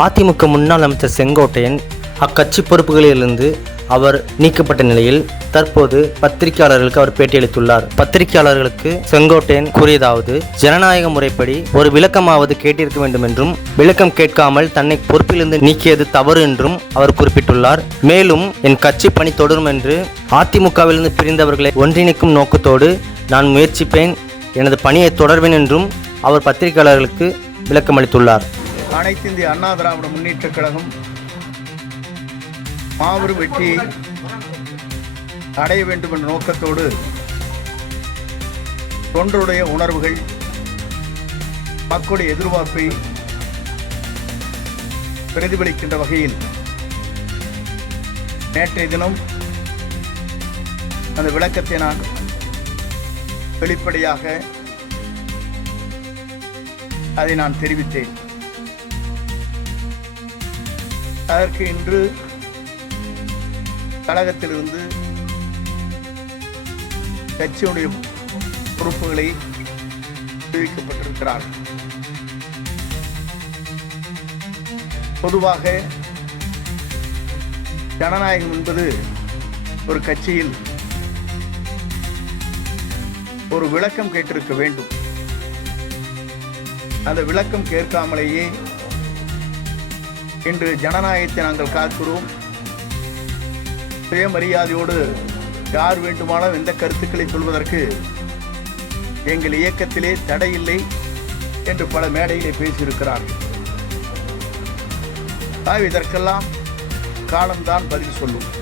அதிமுக முன்னாள் அமைச்சர் செங்கோட்டையன் அக்கட்சி பொறுப்புகளிலிருந்து அவர் நீக்கப்பட்ட நிலையில் தற்போது பத்திரிகையாளர்களுக்கு அவர் பேட்டியளித்துள்ளார். பத்திரிகையாளர்களுக்கு செங்கோட்டையன் கூறியதாவது: ஜனநாயக முறைப்படி ஒரு விளக்கமாவது கேட்டிருக்க வேண்டும் என்றும், விளக்கம் கேட்காமல் தன்னை பொறுப்பிலிருந்து நீக்கியது தவறு என்றும் அவர் குறிப்பிட்டுள்ளார். மேலும் என் கட்சி பணி தொடரும் என்று அதிமுகவிலிருந்து பிரிந்தவர்களை ஒன்றிணைக்கும் நோக்கத்தோடு நான் முயற்சிப்பேன், எனது பணியை தொடர்வேன் என்றும் அவர் பத்திரிகையாளர்களுக்கு விளக்கமளித்துள்ளார். அனைத்து இந்திய அண்ணா திராவிட முன்னேற்றக் கழகம் மாபெரும் வெற்றியை அடைய வேண்டும் என்ற நோக்கத்தோடு தொண்டருடைய உணர்வுகள், மக்களுடைய எதிர்பார்ப்பை பிரதிபலிக்கின்ற வகையில் நேற்றைய தினம் அந்த விளக்கத்தை நான் வெளிப்படையாக அதை நான் தெரிவித்தேன். அதற்கு இன்று கழகத்திலிருந்து கட்சியுடைய பொறுப்புகளை தெரிவிக்கப்பட்டிருக்கிறார். பொதுவாக ஜனநாயகம் என்பது ஒரு கட்சியில் ஒரு விளக்கம் கேட்டிருக்க வேண்டும். அந்த விளக்கம் கேட்காமலேயே இன்று ஜனநாயகத்தை நாங்கள் காக்கிறோம். சுயமரியாதையோடு யார் வேண்டுமானாலும் எந்த கருத்துக்களை சொல்வதற்கு எங்கள் இயக்கத்திலே தடையில்லை என்று பல மேடையிலே பேசியிருக்கிறார்கள். இதற்கெல்லாம் காலம்தான் பதில் சொல்லும்.